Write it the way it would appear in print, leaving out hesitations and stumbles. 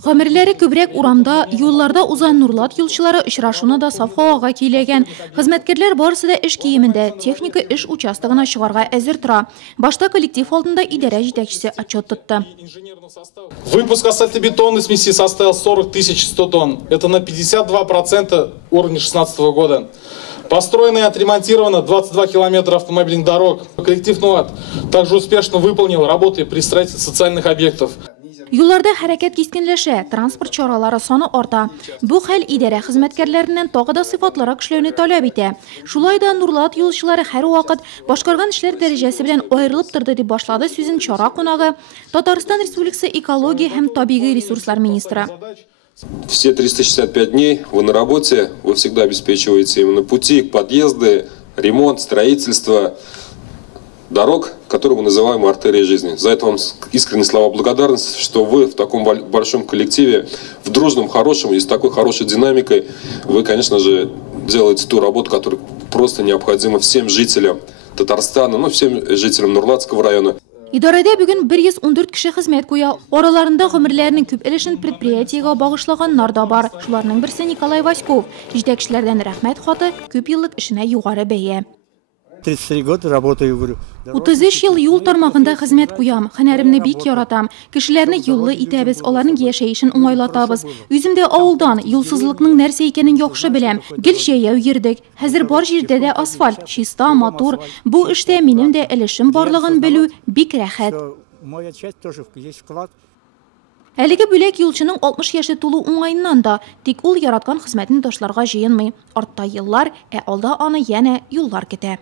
Гомерләре күбрәк урамда, юлларда узан Нурлат юлчылары очрашуны да саф һавага киләгән. Хезмәткәрләр барысы да эш киемендә, техника эш участогына чыгарга әзер тора. Башта коллектив алдында идарә җитәкчесе отчет тотты. Выпуск асфальтобетонной смеси составил 40 100 тонн. Это на 52% уровня 2016 года. Построено и отремонтировано 22 километра автомобильных дорог. Коллектив «Нуат» также успешно выполнил работы при строительстве социальных объектов. Юлларда хәрәкәт кискенләшә, транспорт чаралары саны арта. Бу хәл идарә хезмәткәрләреннән тагы да сыйфатлырак эшләүне таләп итә. Шулай да Нурлат юлчылары һәрвакыт башкарган эшләр дәрәҗәсе белән аерылып торды дип башлады сүзен чара кунагы Татарстан Республикасы экология һәм табигый ресурслар министры. Все 365 дней вы на работе, вы всегда обеспечиваете именно пути, подъезды, ремонт, строительство дорог, которые мы называем артерией жизни. За это вам искренние слова благодарности, что вы в таком большом коллективе, в дружном, хорошем и с такой хорошей динамикой, вы, конечно же, делаете ту работу, которая просто необходима всем жителям Татарстана, ну, всем жителям Нурлатского района. Идарәдә бүген 114 кеше хезмәт куя. Араларында гомерләрнең күп өлешен предприятиегә багышлаганнар да бар. Шуларның берсе Николай Васьков. Җитәкчеләрдән рәхмәт хаты, күп еллык эшенә югары бәя. 33 года работаю, говорю. 33 ел юл тармагында хезмәт куям. Һөнәремне бик яратам. Кешеләрне юллы итәбез, аларның яшәешен уңайлатабыз. Үзем дә авылдан юлсызлыкның нәрсә икәнен яхшы беләм. Гел җәяү йөрдек. Хәзер бар җирдә дә асфальт, чиста, матур. Бу эштә минем дә өлешем барлыгын белү бик рәхәт. Моя часть тоже есть вклад. Әлеге бүләк юлчының 60 яше тулу уңайыннан да, тик ул яраткан хезмәтен ташларга җыенмый. Артта еллар, алда аны янә юллар көтә.